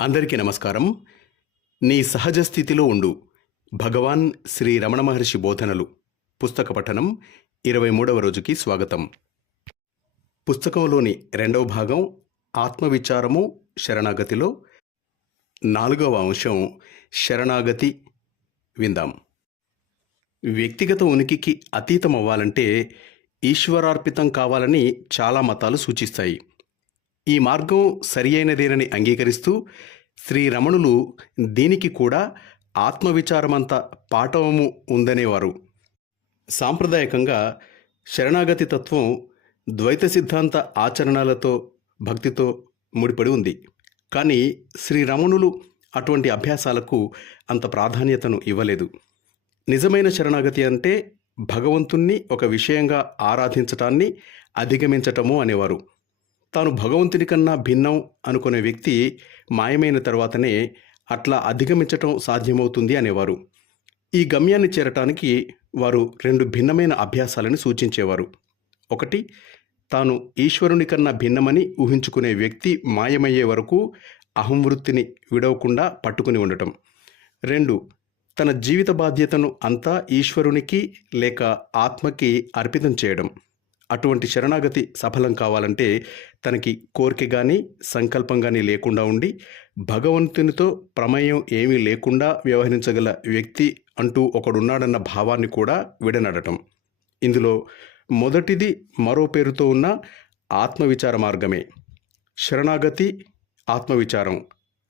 అందరికీ నమస్కారం. నీ సహజ స్థితిలో ఉండు. భగవాన్ శ్రీ రమణ మహర్షి బోధనలు. పుస్తక పఠనం ఇరవై మూడవ రోజుకి స్వాగతం. పుస్తకంలోని రెండవ భాగం ఆత్మవిచారము శరణాగతిలో. నాలుగవ అంశం శరణాగతి. విందాం. వ్యక్తిగత ఉనికికి అతీతం అవ్వాలంటే ఈశ్వరార్పితం కావాలని చాలా మతాలు సూచిస్తాయి. ఈ మార్గం సరి అయినదేనని అంగీకరిస్తూ శ్రీ రమణులు దీనికి కూడా ఆత్మవిచారమంత పాఠవము ఉందనేవారు. సాంప్రదాయకంగా శరణాగతి తత్వం ద్వైత సిద్ధాంత ఆచరణలతో భక్తితో ముడిపడి ఉంది. కానీ శ్రీ రమణులు అటువంటి అభ్యాసాలకు అంత ప్రాధాన్యతను ఇవ్వలేదు. నిజమైన శరణాగతి అంటే భగవంతుణ్ణి ఒక విషయంగా ఆరాధించటాన్ని అధిగమించటము అనేవారు. తాను భగవంతుని కన్నా భిన్నం అనుకునే వ్యక్తి మాయమైన తర్వాతనే అట్లా అధిగమించటం సాధ్యమవుతుంది అనేవారు. ఈ గమ్యాన్ని చేరటానికి వారు రెండు భిన్నమైన అభ్యాసాలను సూచించేవారు. ఒకటి తాను ఈశ్వరుని కన్నా భిన్నమని ఊహించుకునే వ్యక్తి మాయమయ్యే వరకు అహంవృత్తిని విడవకుండా పట్టుకుని ఉండటం. రెండు తన జీవిత బాధ్యతను అంతా ఈశ్వరునికి లేక ఆత్మకి అర్పితం చేయడం. అటువంటి శరణాగతి సఫలం కావాలంటే తనకి కోరిక కానీ సంకల్పం కానీ లేకుండా ఉండి భగవంతునితో ప్రమేయం ఏమీ లేకుండా వ్యవహరించగల వ్యక్తి అంటూ ఒకడున్నాడన్న భావాన్ని కూడా విడనడటం. ఇందులో మొదటిది మరో పేరుతో ఉన్న ఆత్మవిచార మార్గమే. శరణాగతి ఆత్మవిచారం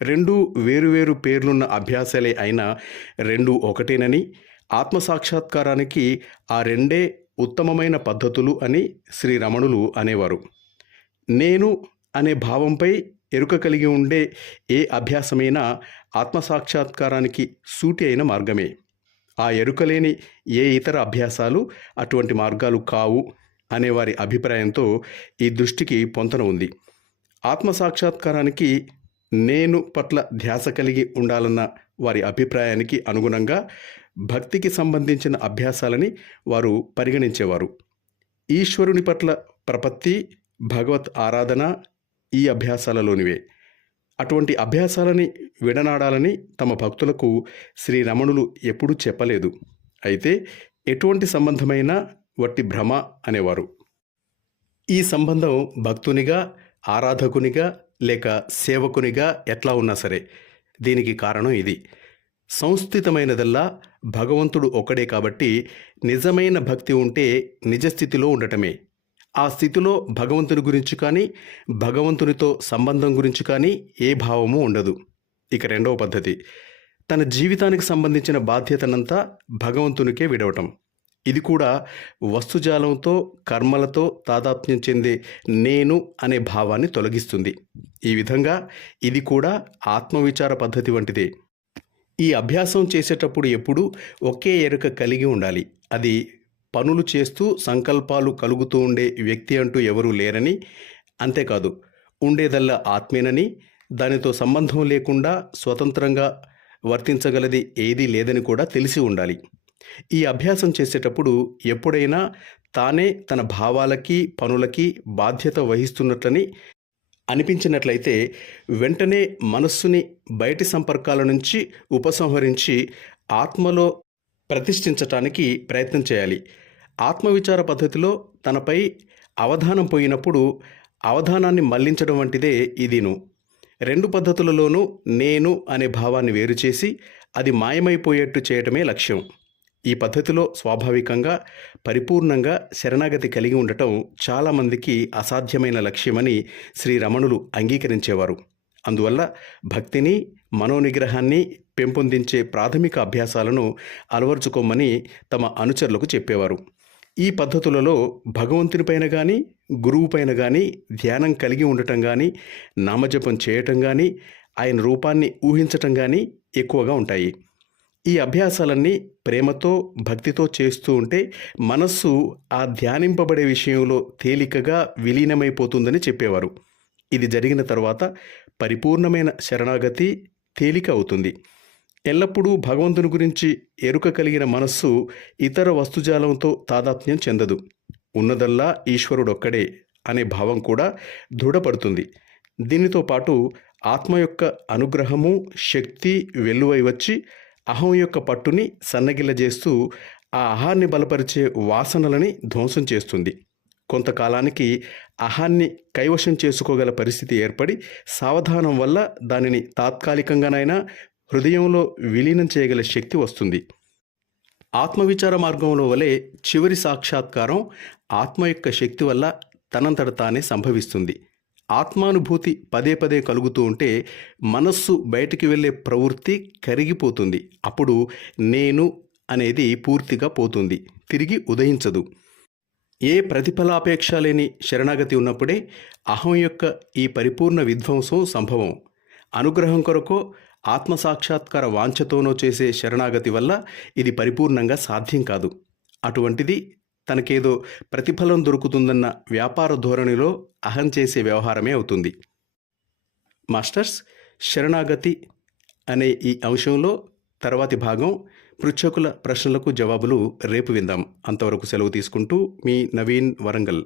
రెండు వేరువేరు పేర్లున్న అభ్యాసాలే అయినా రెండు ఒకటేనని ఆత్మసాక్షాత్కారానికి ఆ రెండే ఉత్తమమైన పద్ధతులు అని శ్రీ రమణులు అనేవారు. నేను అనే భావంపై ఎరుక కలిగి ఉండే ఏ అభ్యాసమైనా ఆత్మసాక్షాత్కారానికి సూటి అయిన మార్గమే. ఆ ఎరుకలేని ఏ ఇతర అభ్యాసాలు అటువంటి మార్గాలు కావు అనేవారి అభిప్రాయంతో ఈ దృష్టికి పొంతన ఉంది. ఆత్మసాక్షాత్కారానికి నేను పట్ల ధ్యాస కలిగి ఉండాలన్న వారి అభిప్రాయానికి అనుగుణంగా భక్తికి సంబంధించిన అభ్యాసాలని వారు పరిగణించేవారు. ఈశ్వరుని పట్ల ప్రపత్తి భగవత్ ఆరాధన ఈ అభ్యాసాలలోనివే. అటువంటి అభ్యాసాలని విడనాడాలని తమ భక్తులకు శ్రీ రమణులు ఎప్పుడూ చెప్పలేదు. అయితే ఎటువంటి సంబంధమైన వట్టి భ్రమ అనేవారు. ఈ సంబంధం భక్తునిగా ఆరాధకునిగా లేక సేవకునిగా ఎట్లా ఉన్నా సరే దీనికి కారణం ఇది. సంస్థితమైనదల్లా భగవంతుడు ఒక్కడే కాబట్టి నిజమైన భక్తి ఉంటే నిజస్థితిలో ఉండటమే. ఆ స్థితిలో భగవంతుని గురించి కానీ భగవంతునితో సంబంధం గురించి కానీ ఏ భావము ఉండదు. ఇక రెండవ పద్ధతి. తన జీవితానికి సంబంధించిన బాధ్యతనంతా భగవంతునికే విడవటం. ఇది కూడా వస్తుజాలంతో కర్మలతో తాదాత్మ్యం చెందే నేను అనే భావాన్ని తొలగిస్తుంది. ఈ విధంగా ఇది కూడా ఆత్మవిచార పద్ధతి వంటిదే. ఈ అభ్యాసం చేసేటప్పుడు ఎప్పుడూ ఒకే ఎరుక కలిగి ఉండాలి. అది పనులు చేస్తూ సంకల్పాలు కలుగుతూ ఉండే వ్యక్తి అంటూ ఎవరూ లేరని అంతేకాదు ఉండేదల్లా ఆత్మేనని దానితో సంబంధం లేకుండా స్వతంత్రంగా వర్తించగలది ఏదీ లేదని కూడా తెలిసి ఉండాలి. ఈ అభ్యాసం చేసేటప్పుడు ఎప్పుడైనా తానే తన భావాలకి పనులకి బాధ్యత వహిస్తున్నట్లని అనిపించినట్లయితే వెంటనే మనస్సుని బయటి సంపర్కాల నుంచి ఉపసంహరించి ఆత్మలో ప్రతిష్ఠించటానికి ప్రయత్నం చేయాలి. ఆత్మవిచార పద్ధతిలో తనపై అవధానం పోయినప్పుడు అవధానాన్ని మళ్ళించడం వంటిదే ఇదిను. రెండు పద్ధతులలోనూ నేను అనే భావాన్ని వేరు చేసి అది మాయమైపోయేట్టు చేయటమే లక్ష్యం. ఈ పద్ధతిలో స్వాభావికంగా పరిపూర్ణంగా శరణాగతి కలిగి ఉండటం చాలామందికి అసాధ్యమైన లక్ష్యమని శ్రీ రమణులు అంగీకరించేవారు. అందువల్ల భక్తిని మనోనిగ్రహాన్ని పెంపొందించే ప్రాథమిక అభ్యాసాలను అలవర్చుకోమని తమ అనుచరులకు చెప్పేవారు. ఈ పద్ధతులలో భగవంతునిపైన కానీ గురువుపైన కానీ ధ్యానం కలిగి ఉండటం కానీ నామజపం చేయటం కానీ ఆయన రూపాన్ని ఊహించటం కానీ ఎక్కువగా ఉంటాయి. ఈ అభ్యాసాలన్నీ ప్రేమతో భక్తితో చేస్తూ ఉంటే మనస్సు ఆ ధ్యానింపబడే విషయంలో తేలికగా విలీనమైపోతుందని చెప్పేవారు. ఇది జరిగిన తర్వాత పరిపూర్ణమైన శరణాగతి తేలిక అవుతుంది. ఎల్లప్పుడూ భగవంతుని గురించి ఎరుక కలిగిన మనస్సు ఇతర వస్తుజాలంతో తాదాత్మ్యం చెందదు. ఉన్నదల్లా ఈశ్వరుడొక్కడే అనే భావం కూడా దృఢపడుతుంది. దీనితో పాటు ఆత్మ యొక్క అనుగ్రహము శక్తి వెల్లువై వచ్చి అహం యొక్క పట్టుని సన్నగిల్లజేస్తూ ఆ అహాన్ని బలపరిచే వాసనలని ధ్వంసం చేస్తుంది. కొంతకాలానికి అహాన్ని కైవశం చేసుకోగల పరిస్థితి ఏర్పడి సావధానం వల్ల దానిని తాత్కాలికంగానైనా హృదయంలో విలీనం చేయగల శక్తి వస్తుంది. ఆత్మవిచార మార్గంలో వలె చివరి సాక్షాత్కారం ఆత్మ యొక్క శక్తి వల్ల తనంతట తానే సంభవిస్తుంది. ఆత్మానుభూతి పదే పదే కలుగుతూ ఉంటే మనస్సు బయటికి వెళ్ళే ప్రవృత్తి కరిగిపోతుంది. అప్పుడు నేను అనేది పూర్తిగా పోతుంది. తిరిగి ఉదయించదు. ఏ ప్రతిఫలాపేక్ష లేని శరణాగతి ఉన్నప్పుడే అహం యొక్క ఈ పరిపూర్ణ విధ్వంసం సంభవం. అనుగ్రహం కొరకో ఆత్మసాక్షాత్కార వాంఛతోనో చేసే శరణాగతి వల్ల ఇది పరిపూర్ణంగా సాధ్యం కాదు. అటువంటిది తనకేదో ప్రతిఫలం దొరుకుతుందన్న వ్యాపార ధోరణిలో అహం చేసే వ్యవహారమే అవుతుంది. మాస్టర్స్ శరణాగతి అనే ఈ అంశంలో తర్వాతి భాగం పృచ్ఛకుల ప్రశ్నలకు జవాబులు రేపు విందాం. అంతవరకు సెలవు తీసుకుంటూ మీ నవీన్ వరంగల్.